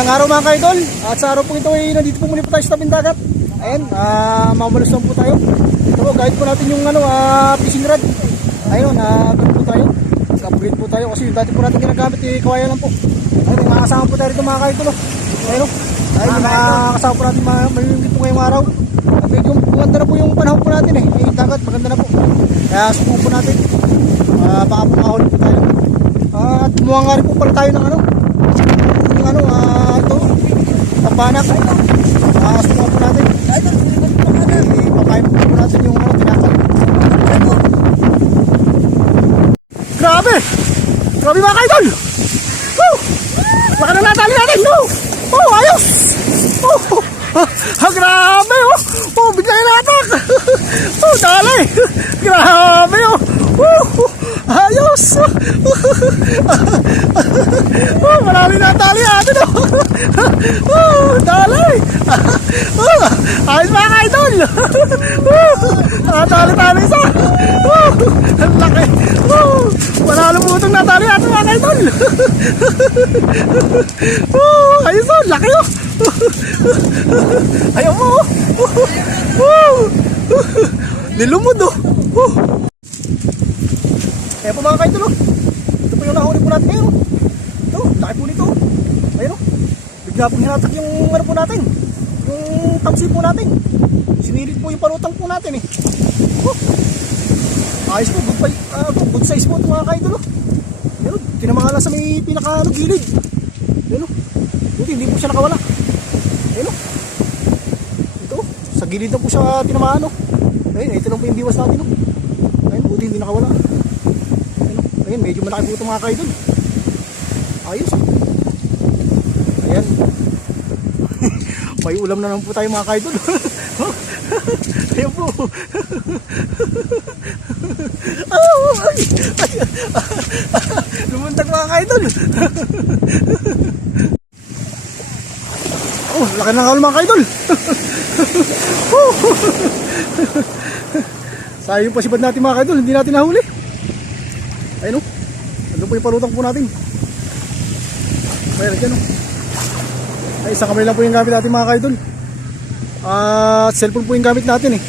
Magandang araw mga kaidol. At sa araw po ito ay nandito po muli po tayo sa tabing dagat. Ayan, mamalos lang po tayo. Ito po, guide po natin yung fishing rod. Ayun, ganun po tayo. Upgrade po tayo kasi yung dati po natin ginagamit kawaya lang po. Ayun, mga kasama po tayo rito mga kaidol. Ayun, ayun, mga kasama po natin malimit po ngayong araw. At medyo maganda na po yung panahon po natin eh. Yung dagat, maganda na po. Kaya subukan po natin. Baka po makahuli po tayo. At kumuha nga rin po pala tayo ng ito, tampanak. Subukan po natin. Papayin po natin yung tinakal. Grabe! Grabe mga kaidol! Woo! Laka na natali natin! No! Oh, ayos! Oh! Grabe oh! Oh, bigla yung natak! Oh, dali! Grabe oh! Ayos! Oh, marami na tali natin oh! Oh, dali! Ayos mga kaidol! Tali-tali isa! Ang laki! Panalo po itong natali natin mga kaidol! Ayos oh! Laki oh! Ayaw mo oh! Nilumod oh! Kaya po mga kaidol oh! Ito po yung nahuli po natin ngayon. Ito, laki po nito. Ayun oh! Bigla po hinatak yung po natin. Yung tamsi po natin. Sinirit po yung palutang po natin eh. Oh! Ayos po, good size po ito mga kaidol oh! Ayun, tinamahala sa may pinaka-gilid. Ayun oh! Buti hindi po siya nakawala. Ayun oh! Ito oh! Sa gilid na po siya tinamaan oh! Ayun, ito lang po yung biwas natin oh! Ayun, buti hindi nakawala. Ayun, medyo malaki po ito mga kaidol. Ayos. Ayan. May ulam na naman po tayo mga kaidol. Ayan po. Lumuntak mga kaidol. Oh, laki ng kaul mga kaidol. Sayang pa sibad natin mga kaidol, hindi natin nahuli. Ayun o, ano po yung palutang po natin. Ayan, dyan o. Ay, isang kamay lang po yung gamit natin mga kaidol. At cellphone po yung gamit natin eh.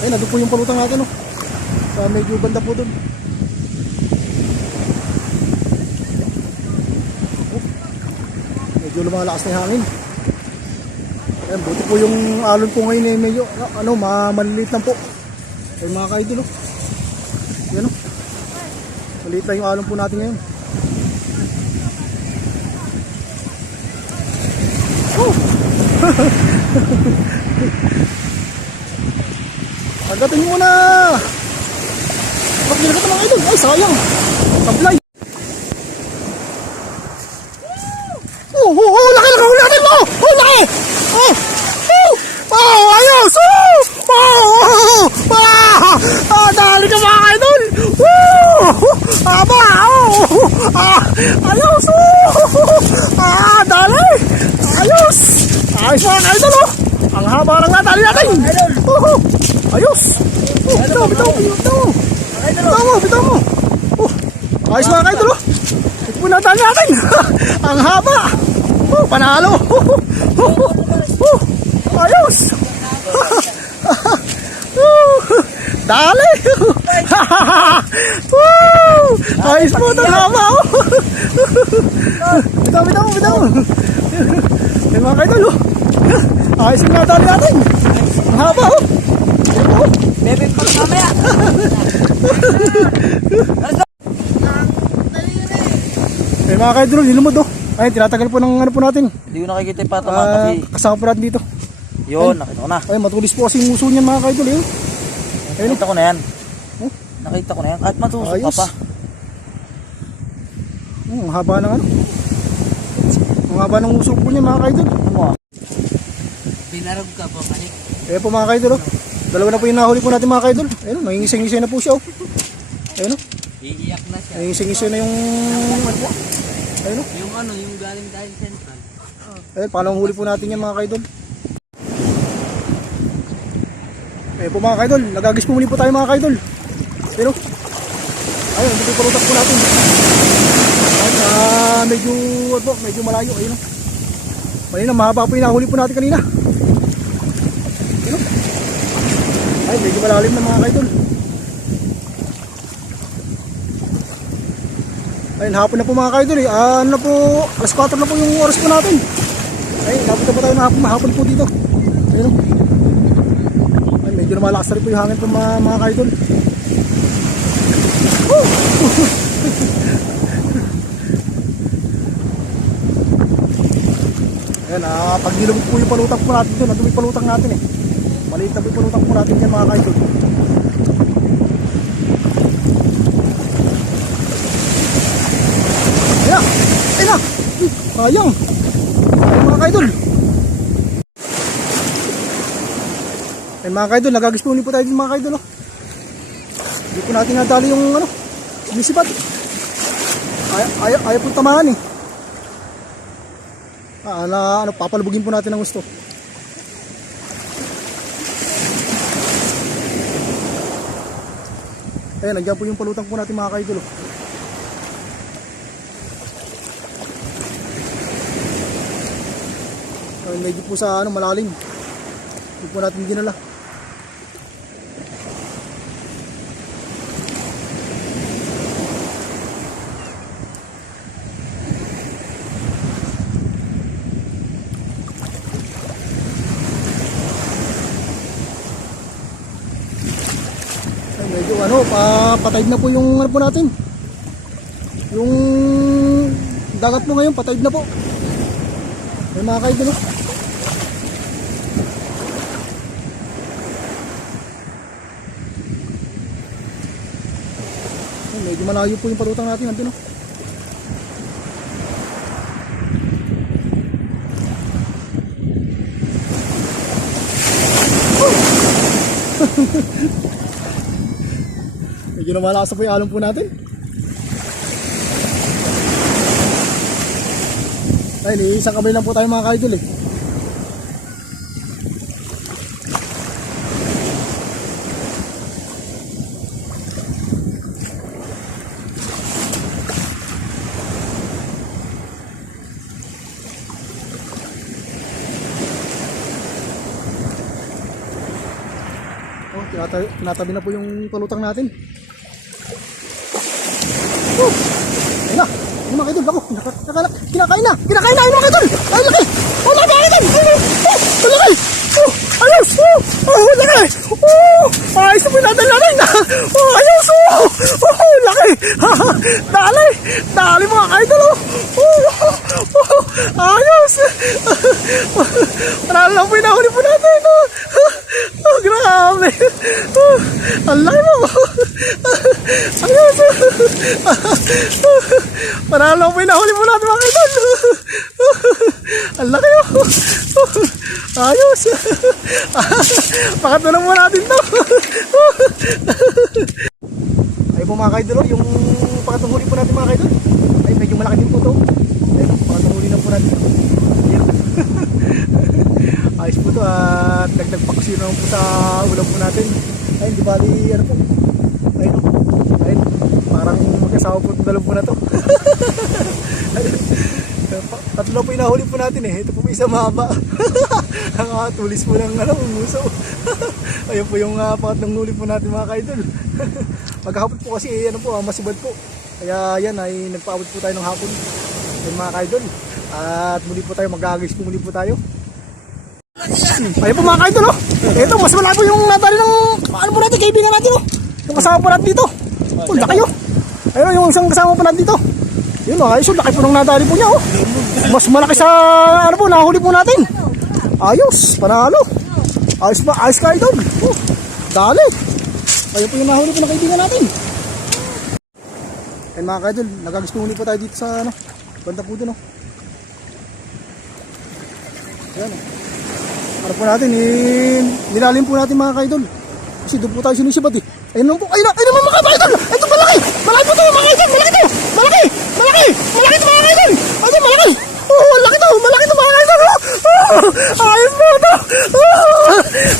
Ayun, ano po yung palutang natin o. Sa medyo banda po dun. Oh, medyo lumalakas na yung hangin. Ayan, buti po yung alon po ngayon eh, medyo maliliit lang po. Ayun mga kaidol o. Ayan o. Maliit lang yung alon po natin ngayon. Oh! Agatin nyo muna! Huwag nilagatan mga idol! Ay sayang! Sablay! Oh! Laki! Huli natin mo! Oh! Laki! Oh! Oh! Ayos! Oh! Dali ka mga idol! Aba! Ayos! Dali! Ayos! Ayos mga idol oh! Ang haba lang natali natin! Ayos! Bitaw mo! Ayos mga idol oh! Ito po natali natin! Ang haba! Panalo! Ayos! Dali! Ayos po ito, haba oh! Bitaw! Ay mga kaidol oh! Ayos yung natali natin! Ang haba oh! Bebe pa kamaya! Ay mga kaidol, nilumod oh! Ay, tinatagal po ng po natin. Hindi ko nakikita yung patamaan kasi kasama po natin dito. yun, nakita ko na. Ay, matulis po kasi yung muso niyan mga kaidol eh. Nakita ko na yan. Nakita ko na yan. At matusok ka pa. Ang haba ng ang haba ng muso po niya mga kaidol. Ano ah? Binarog ka po, manik. Ayan po mga kaidol oh. Dalawa na po yung nahuli po natin mga kaidol. Ayun, nangingisay-ngisay na po siya oh. Ayun oh. Iiyak na siya. Nangingisay-ngisay na yung ayun oh. Yung galing dahil central. Ayun, pangalawang huli po natin yan mga kaidol. Ayun po mga kaidol, nagagis po muli po tayo mga kaidol. Ayun oh. Ayun, hindi po palutak po natin. Medyo spot po, medyo malayo. Ayun o. Kanina, mahaba po yung nahuli po natin kanina. Ayun o. Ay, medyo malalim na mga kaidol. Ayun, hapon na po mga kaidol eh. Ano na po, alas 4 na po yung oras po natin. Ayun, hapon na po tayo na hapon po dito. Ayun o. Ay, medyo na malakas na rin po yung hangin po mga kaidol. Ayan, pag nilubog po yung palutang po natin doon, nandun yung palutang natin eh. Maliit na po yung palutang po natin dyan mga kaidol. Ayan, ayun na, sayang. Ayun mga kaidol. Ayun mga kaidol, nagagispunin po tayo din mga kaidol. Oh. Hindi po natin nadali yung sumisipat. Ayaw po tamahan eh. Papalubugin po natin ang gusto. Ayan, nandiyan po yung palutang po natin mga kaidol. Medyo po sa malalim. Hindi po natin ginala. Medyo patay na po yung po natin. Yung dagat po ngayon patay na po. May mga kaidol. Medyo malayo po yung palutang natin nandun. Medyo na malakas na po yung alon po natin. Ayun, isang kamay lang po tayo mga kaidol eh. Tinatabi na po yung palutang natin. Ayun na. Ayun mga kaidol. Ako, kinakain na. Kinakain na. Ayun mga kaidol. Ay, laki. Oh, laki mga kaidol. Oh, laki. Oh, ayos. Oh, laki. Oh, ayos na po yung nadal natin. Oh, ayos. Oh, laki. Dali. Dali mga kaidol. Oh, ayos. Marami lang po yung nahuli po natin. Oh, grabe. Ang laki mo. Ayos. Marami lang po yung nahuli po natin mga kaidol. Ang laki mo. Ayos. Pakatulong mo natin to. Ay po mga kaidol, yung pakatong huli po natin mga kaidol. Ay medyo malaki din po to. Ay pakatong huli na po natin. Ayos po to at nagpakusino naman po sa ulam po natin. Ayun, di bali ano po. Ayun, ayun, parang magkasama po dalaw po na to. Tatlo po yung nahuli po natin eh. Ito po isa mahaba. Ang tulis po ng umuso. Ayun po yung pangatlong huli po natin mga kaidol. Maghapon po kasi masibad po. Kaya yan ay nagpaabot po tayo ng hapon. Ayun mga kaidol. At muli po tayo mag-agis po muli po tayo. Ayun po mga kaidol. Ito mas malaki po yung natali ng po natin, kaibigan natin. Yung kasama po natin dito. Laki yun. Ayun yung isang kasama po natin dito. Yun ayos, laki po nung nadali po niya. Mas malaki sa nahuli po natin. Ayos, panalo. Ayos pa, ayos ka idol. Dali. Ayun po yung nahuli po ng kaibigan natin. Ayun mga kaidol, nagagispuni po tayo dito sa banda po dun. Ayan po natin, nilalim po natin mga kaidol. Kasi doon po tayo sinisibat eh. Ayun naman po, ayun naman mga kaidol. Ito malaki. Malaki po ito mga kaidol, malaki ito. Malaki ito mga kaidol. Ayun, malaki. Oh, malaki ito mga kaidol. Ayos po ito.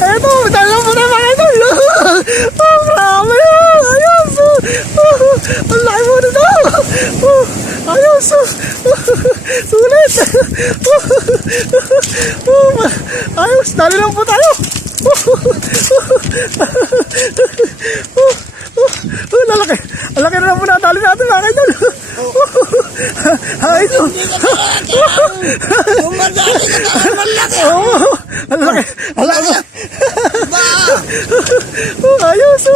Ito, tala po tayo mga kaidol. Marami. Ayos. Ang laki po nito. Ayos. Sulit! Ayos, dali lang po tayo! Lalaki! Ang laki na lang po natali natin mga kaidol! Ayos! Tumadali ka na ang malaki. Oo! Ang laki! Ang laki! Ba? Ayos!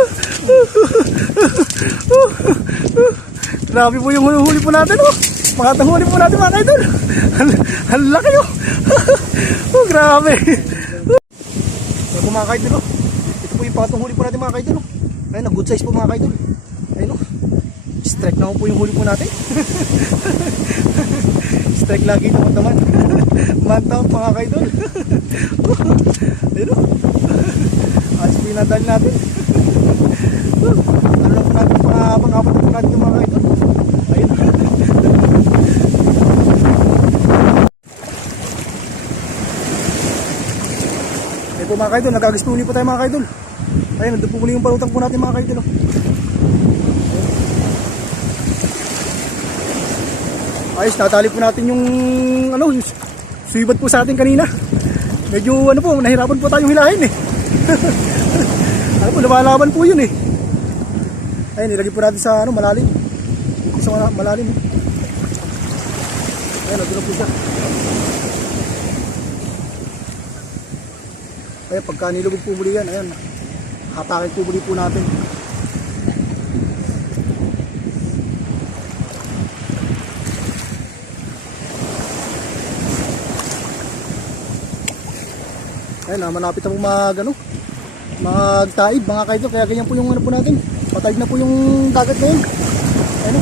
Grabe po yung huli po natin, oh! Pangatang huli po natin mga kaidol! Ang laki, oh! Oh, grabe! Ito mga kaidol, oh! Ito po yung pangatang huli po natin mga kaidol, oh! Ayun, good size po mga kaidol! Ayun, oh! Strike naman po yung huli po natin! Strike lagi naman! Mantap mga kaidol! Ayun, oh! Ayos po yung nadali natin! Ano lang po natin, pang-apat po natin yung mga kaidol! Ayun! Ayun po mga kaidol, nagagis po uli po tayo mga kaidol! Ayun, nandun po muli yung palutang po natin mga kaidol! Oh. Ayos, natali po natin yung ano, yung suibad po sa atin kanina. Medyo ano po, nahirapan po tayong hilahin eh. Ano po, lumalaban po yun eh. Ayun, nilagay po natin sa ano, malalim. Dito sa malalim. Ayun, nandun po siya. Ayun, pagka nilubog po muli yan, ayun, hatakin po muli po natin. Ayun, manapit na po magtaib mga kaidol, kaya ganyan po yung ano po natin, pataib na po yung dagat na yun. Ayun,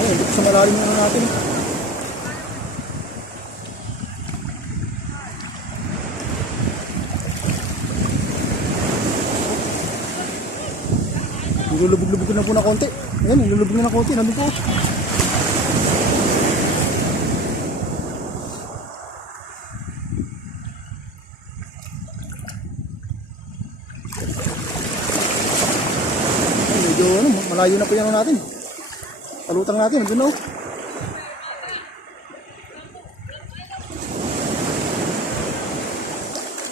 ayun, dito sa malalim na natin. Nilulubog-lubog na po na konti. Ayan, nilulubog na konti. Nandun po. Ayan, medyo ano, malayo na po yan natin. Palutang natin. Nandun na, oh.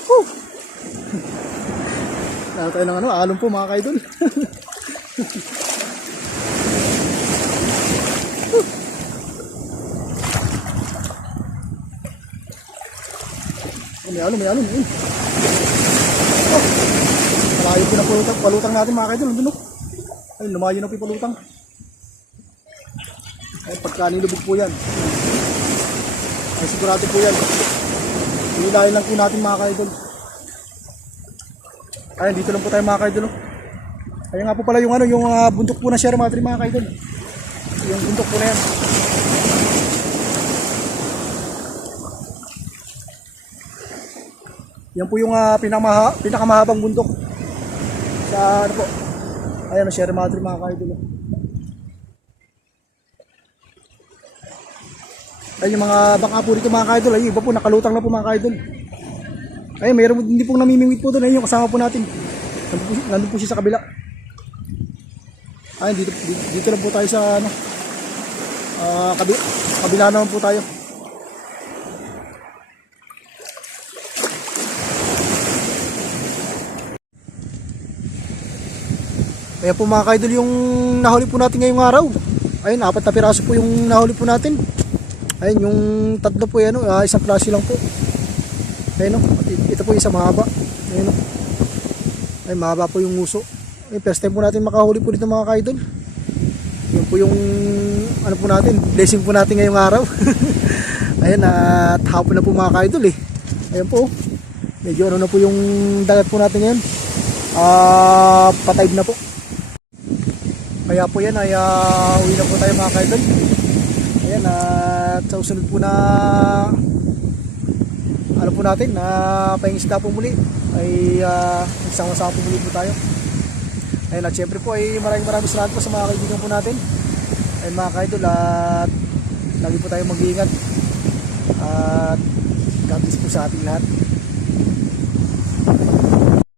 Woo! Lalo tayo ng ano, alon po mga kaidol. May alon. Oh, malayo po na palutang natin mga kaidol. Nandun, oh. Ay, lumayo na po yung palutang. Ay, pagka nilubog po yan. Ay, sigurado po yan. Hilahin lang po natin mga kaidol. Ay, dito lang po tayo mga kaidol, oh. Ayun nga po pala yung ano, yung bundok po na Sierra Madre mga kaidol. Yung bundok po na yan. Yan po yung pinakamahabang bundok sa ano po. Ayan, Sierra Madre mga kaidol. Ayun yung mga baka po dito mga kaidol. Ayun, iba po nakalutang na po mga kaidol. Ayun, mayroon hindi po namimingwit po doon. Ayun yung kasama po natin. Nandun po siya sa kabila. Ayun, dito lang po tayo sa ano, kabila naman po tayo. Ayan po mga kaidol yung nahuli po natin ngayong araw. Ayun, 4 na piraso po yung nahuli po natin. Ayun, yung tatlo po yan, isang klase lang po. Ayun, ito po isang mahaba. Ayun, ay mahaba po yung uso. Ayun, first time po natin makahuli po dito mga kaidol. Yun po yung ano po natin, blessing po natin ngayong araw. Ayun, at hapon na po mga kaidol eh. Ayun po, medyo ano na po yung dagat po natin ngayon. Patayb na po. Kaya po yan ay uwi na po tayo mga kaidol. Ayan, at sa usunod po na ano po natin na pahingisda po muli ay isang-sama po muli po tayo. Ayun, at syempre po ay maraming salamat po sa mga kaibigan po natin. Ayun mga kaidol, at lagi po tayo mag-iingat at God bless po sa ating lahat.